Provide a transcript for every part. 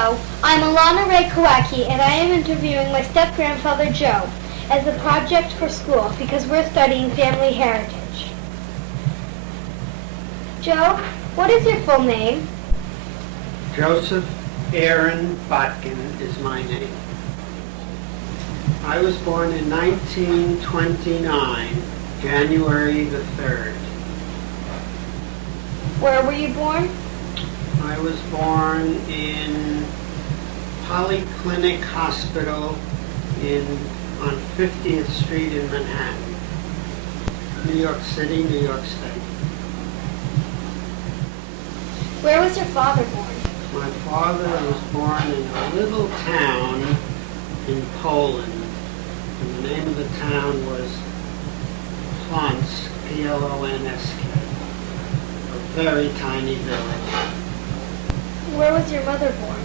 Hello, I'm Allannah Kowacki, and I am interviewing my step-grandfather Joe as a project for school because we're studying family heritage. Joe, what is your full name? Joseph Aaron Botkin is my name. I was born in 1929, January the 3rd. Where were you born? I was born in Polyclinic Hospital on 50th Street in Manhattan, New York City, New York State. Where was your father born? My father was born in a little town in Poland, and the name of the town was Plonsk, Plonsk, a very tiny village. Where was your mother born?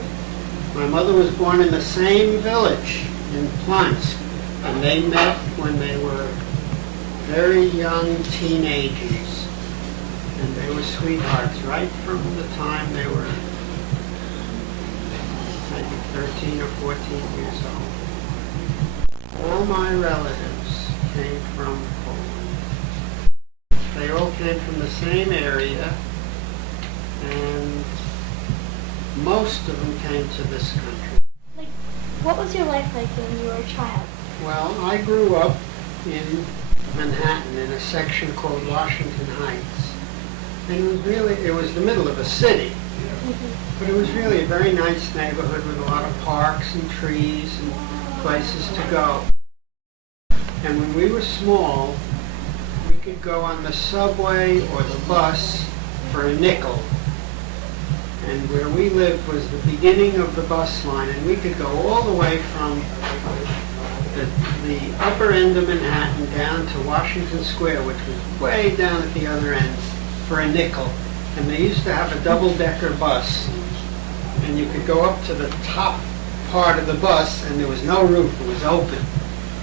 My mother was born in the same village in Plonsk, and they met when they were very young teenagers, and they were sweethearts right from the time they were maybe 13 or 14 years old. All my relatives came from Poland. They all came from the same area, and most of them came to this country. What was your life like when you were a child? Well, I grew up in Manhattan in a section called Washington Heights. And it was the middle of a city. But it was really a very nice neighborhood with a lot of parks and trees and places to go. And when we were small, we could go on the subway or the bus for a nickel. And where we lived was the beginning of the bus line, and we could go all the way from the upper end of Manhattan down to Washington Square, which was way down at the other end, for a nickel. And they used to have a double-decker bus, and you could go up to the top part of the bus, and there was no roof, it was open.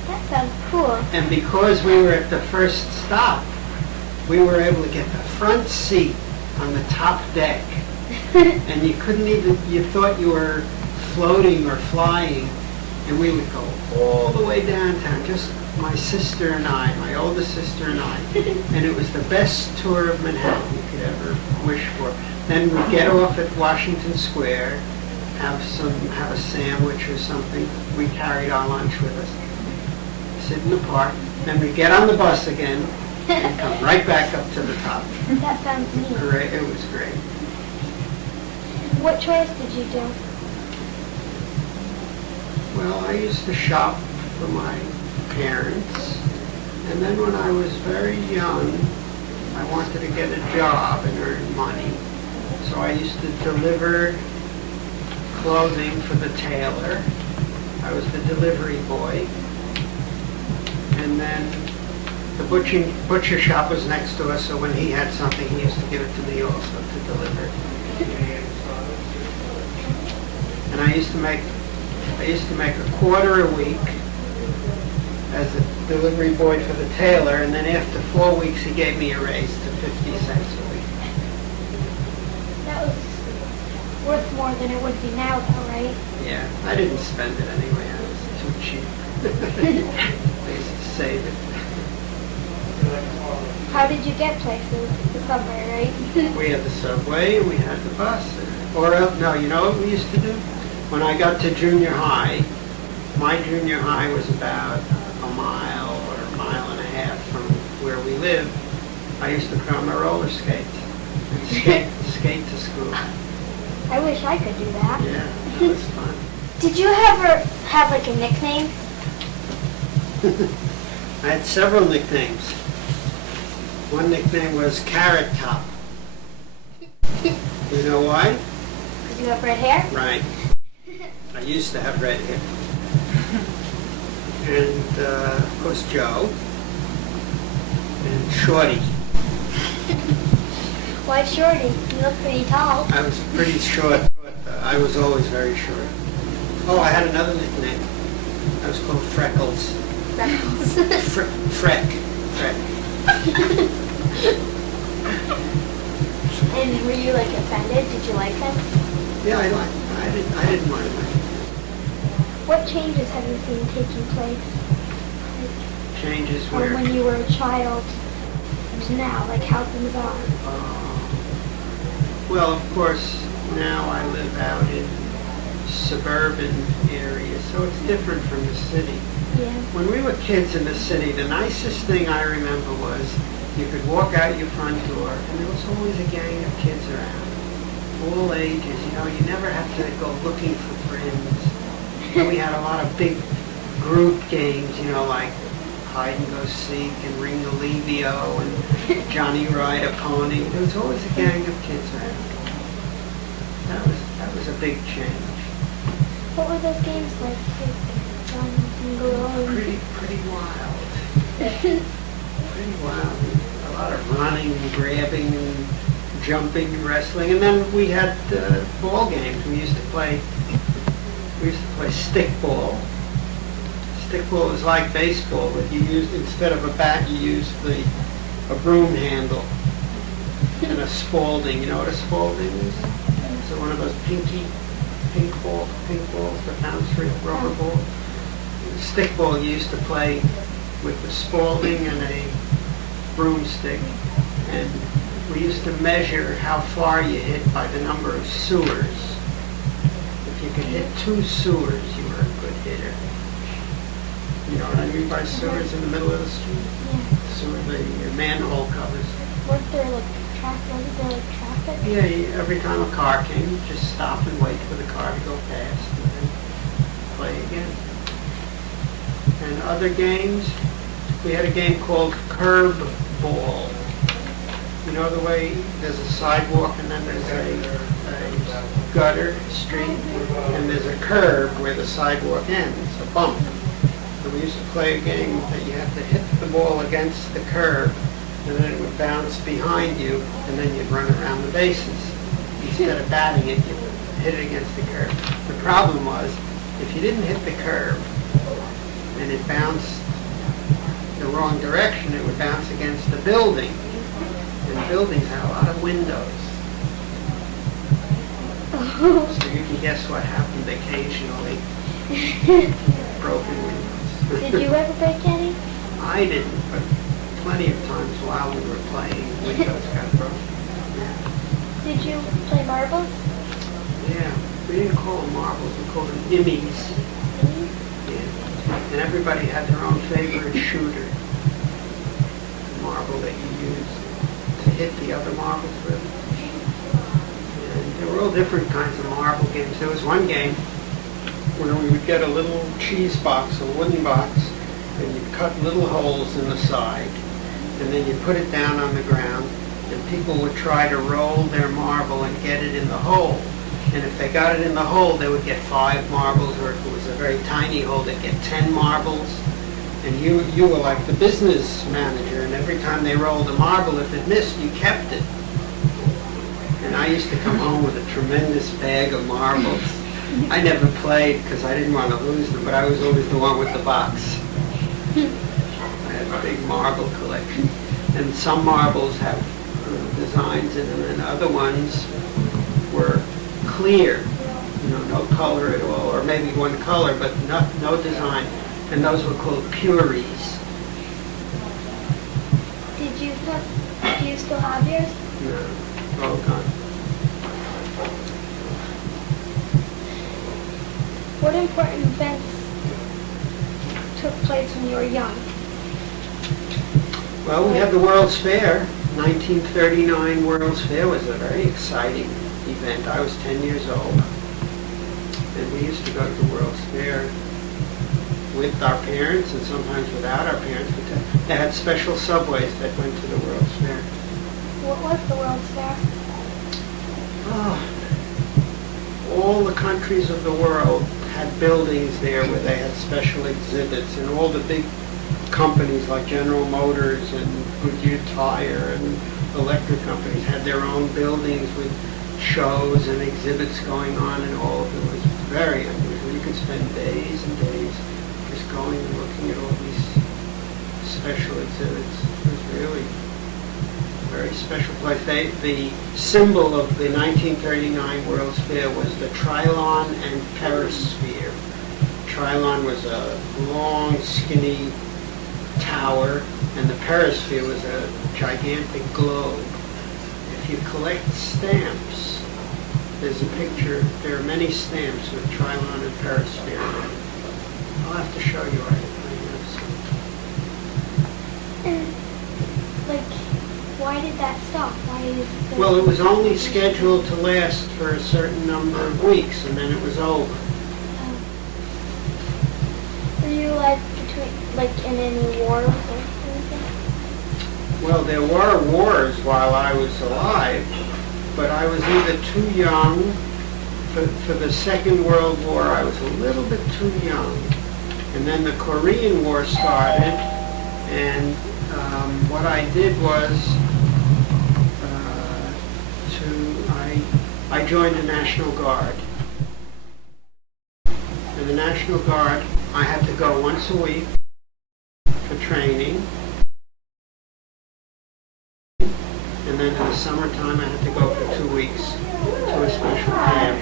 That sounds cool. And because we were at the first stop, we were able to get the front seat on the top deck. And you couldn't even, you thought you were floating or flying, and we would go all the way downtown, just my sister and I, my oldest sister and I, and it was the best tour of Manhattan you could ever wish for. Then we'd get off at Washington Square, have a sandwich or something. We carried our lunch with us, sit in the park, then we'd get on the bus again and come right back up to the top. That sounds neat. Great, it was great. What chores did you do? Well, I used to shop for my parents, and then when I was very young, I wanted to get a job and earn money. So I used to deliver clothing for the tailor. I was the delivery boy. And then the butcher shop was next to us, so when he had something, he used to give it to me also to deliver. And I used to make a quarter a week as a delivery boy for the tailor, and then after 4 weeks he gave me a raise to 50 cents a week. That was worth more than it would be now, though, right? Yeah, I didn't spend it anyway. I was too cheap. I used to save it. How did you get places? The subway, right? We had the subway and we had the bus. No, you know what we used to do? When I got to junior high, my junior high was about a mile or a mile and a half from where we lived. I used to put on my roller skates and skate to school. I wish I could do that. Yeah, that was fun. Did you ever have like a nickname? I had several nicknames. One nickname was Carrot Top. You know why? Because you have red hair? Right. I used to have red hair. And, of course, Joe. And Shorty. Why Shorty? You look pretty tall. I was pretty short, but I was always very short. Oh, I had another nickname. I was called Freckles. Freckles. Freck. And were you like offended? Did you like them? Yeah, I I didn't mind it. What changes have you seen taking place? Changes Or where? when you were a child to now, like how things are? Well, of course, now I live out in suburban areas, so it's different from the city. Yeah. When we were kids in the city, the nicest thing I remember was you could walk out your front door and there was always a gang of kids around, all ages. You never had to go looking for friends. And we had a lot of big group games, like hide and go seek and ring the Levio and Johnny Ride a Pony. There was always a gang of kids around. That was a big change. What were those games like? Pretty wild. Pretty wild. A lot of running and grabbing and jumping and wrestling. And then we had ball games. We used to play stickball. Stickball is like baseball, but you used, instead of a bat, you used a broom handle and a Spalding. You know what a Spalding is? So one of those pink balls that bounce through a rubber ball. Stickball you used to play with the Spalding and a broomstick, and we used to measure how far you hit by the number of sewers. If you could hit 2 sewers, you were a good hitter. You know what I mean by sewers in the middle of the street? Yeah. Sewer, the manhole covers. Was there like traffic? Yeah, every time a car came, you just stop and wait for the car to go past and then play again. And other games, we had a game called curb ball. You know the way there's a sidewalk and then there's a gutter street and there's a curb where the sidewalk ends, a bump. And we used to play a game that you have to hit the ball against the curb and then it would bounce behind you and then you'd run around the bases. Instead of batting it, you hit it against the curb. The problem was, if you didn't hit the curb and it bounced the wrong direction, it would bounce against the building. And buildings had a lot of windows. So you can guess what happened occasionally. Broken windows. Did you ever break any? I didn't, but plenty of times while we were playing, windows got broken. Yeah. Did you play marbles? Yeah, we didn't call them marbles, we called them immies. Yeah. And everybody had their own favorite shooter. The marble that you used to hit the other marbles with. And there were all different kinds of marble games. There was one game where we would get a little cheese box, a wooden box, and you'd cut little holes in the side, and then you'd put it down on the ground, and people would try to roll their marble and get it in the hole. And if they got it in the hole, they would get 5 marbles, or if it was a very tiny hole, they'd get 10 marbles. And you were like the business manager, and every time they rolled a marble, if it missed, you kept it. And I used to come home with a tremendous bag of marbles. I never played because I didn't want to lose them, but I was always the one with the box. I had a big marble collection. And some marbles have designs in them, and other ones were clear, no color at all, or maybe one color, but no design. And those were called puries. Do you still have yours? No, all gone. What important events took place when you were young? Well, we had the World's Fair. 1939 World's Fair was a very exciting event. I was 10 years old, and we used to go to the World's Fair with our parents and sometimes without our parents. But they had special subways that went to the World's Fair. What was the World's Fair? All the countries of the world had buildings there where they had special exhibits, and all the big companies like General Motors and Goodyear Tire and electric companies had their own buildings with shows and exhibits going on, and all of it was very unusual. You could spend days and days just going and looking at all these special exhibits. It was really very very special place. The symbol of the 1939 World's Fair was the Trilon and Perisphere. Trilon was a long, skinny tower, and the Perisphere was a gigantic globe. If you collect stamps, there's a picture, there are many stamps with Trilon and Perisphere. I'll have to show you. I have some. And, like, why did that stop? Why is the... Well, it was only scheduled to last for a certain number of weeks, and then it was over. Were you, like, in any wars or anything? Well, there were wars while I was alive, but I was either too young. For the Second World War, I was a little bit too young. And then the Korean War started, and what I did was I joined the National Guard. In the National Guard, I had to go once a week for training. And then in the summertime, I had to go for 2 weeks to a special camp.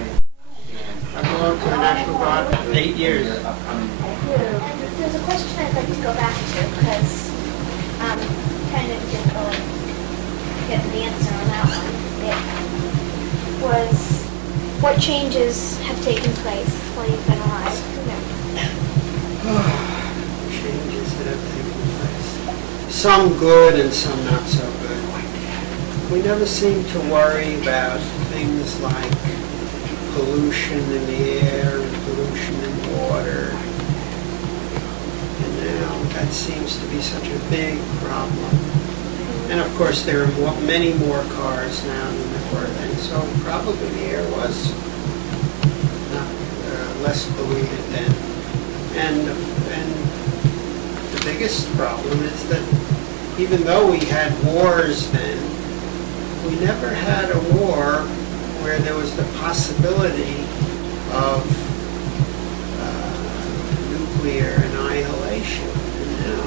I belonged to the National Guard for 8 years. And there's a question I'd like to go back to because kind of difficult to get the answer on that one. It was what changes have taken place while you've been alive? Changes that have taken place. Some good and some not so good. We never seem to worry about things like pollution in the air and pollution in the water. And now that seems to be such a big problem. And of course there are many more cars now than there were then, so probably the air was not less polluted then. And the biggest problem is that even though we had wars then, we never had a war where there was the possibility of nuclear annihilation. And now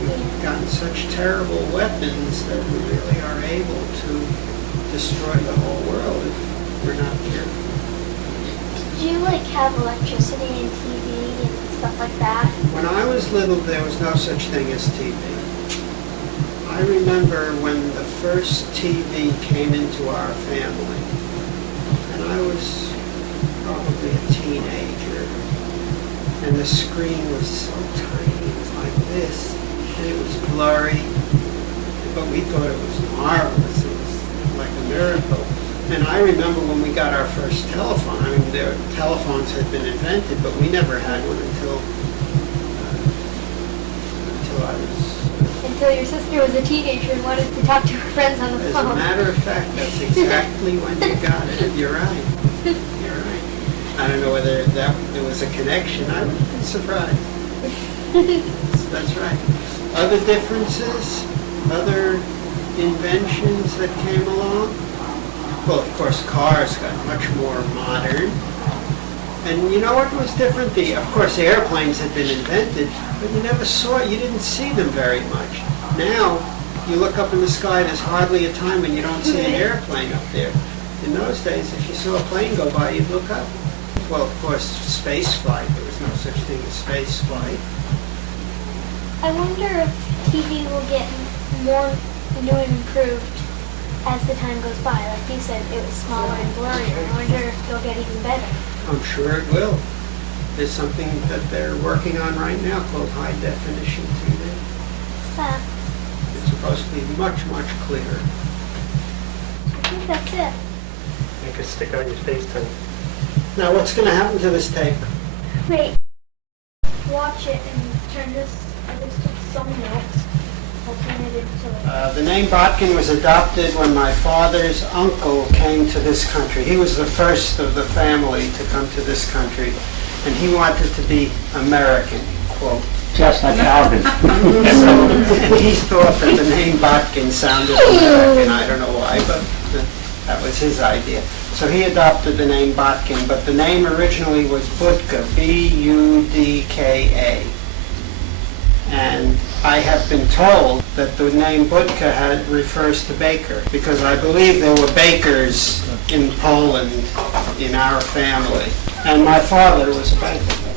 we've gotten such terrible weapons that we really are able to destroy the whole world if we're not careful. Did you have electricity and TV and stuff like that? When I was little, there was no such thing as TV. I remember when the first TV came into our family, and I was probably a teenager, and the screen was so tiny, it was like this, and it was blurry, but we thought it was marvelous, it was like a miracle. And I remember when we got our first telephone, I mean, telephones had been invented, but we never had one until I was... Until your sister was a teenager and wanted to talk to her friends on the As phone. a matter of fact, that's exactly when you got it. You're right. You're right. I don't know whether there was a connection. I would have been surprised. That's right. Other differences? Other inventions that came along? Well, of course, cars got much more modern. And you know what was different? Of course, airplanes had been invented, but you never saw it. You didn't see them very much. Now, you look up in the sky, there's hardly a time when you don't see an airplane up there. In those days, if you saw a plane go by, you'd look up. Well, of course, space flight. There was no such thing as space flight. I wonder if TV will get more new and improved as the time goes by. Like you said, it was smaller and blurrier. I wonder if they'll get even better. I'm sure it will. There's something that they're working on right now called high definition TV. It's supposed to be much, much clearer. I think that's it. Make a stick on your FaceTime. Now, what's going to happen to this tape? Wait. Watch it and turn this. I just took some notes. I'll turn it into The name Botkin was adopted when my father's uncle came to this country. He was the first of the family to come to this country, and he wanted to be American, quote. Just like Alvin. He thought that the name Botkin sounded American. I don't know why, but that was his idea. So he adopted the name Botkin, but the name originally was Budka, B-U-D-K-A. And I have been told that the name Budka had refers to baker, because I believe there were bakers in Poland in our family, and my father was a baker.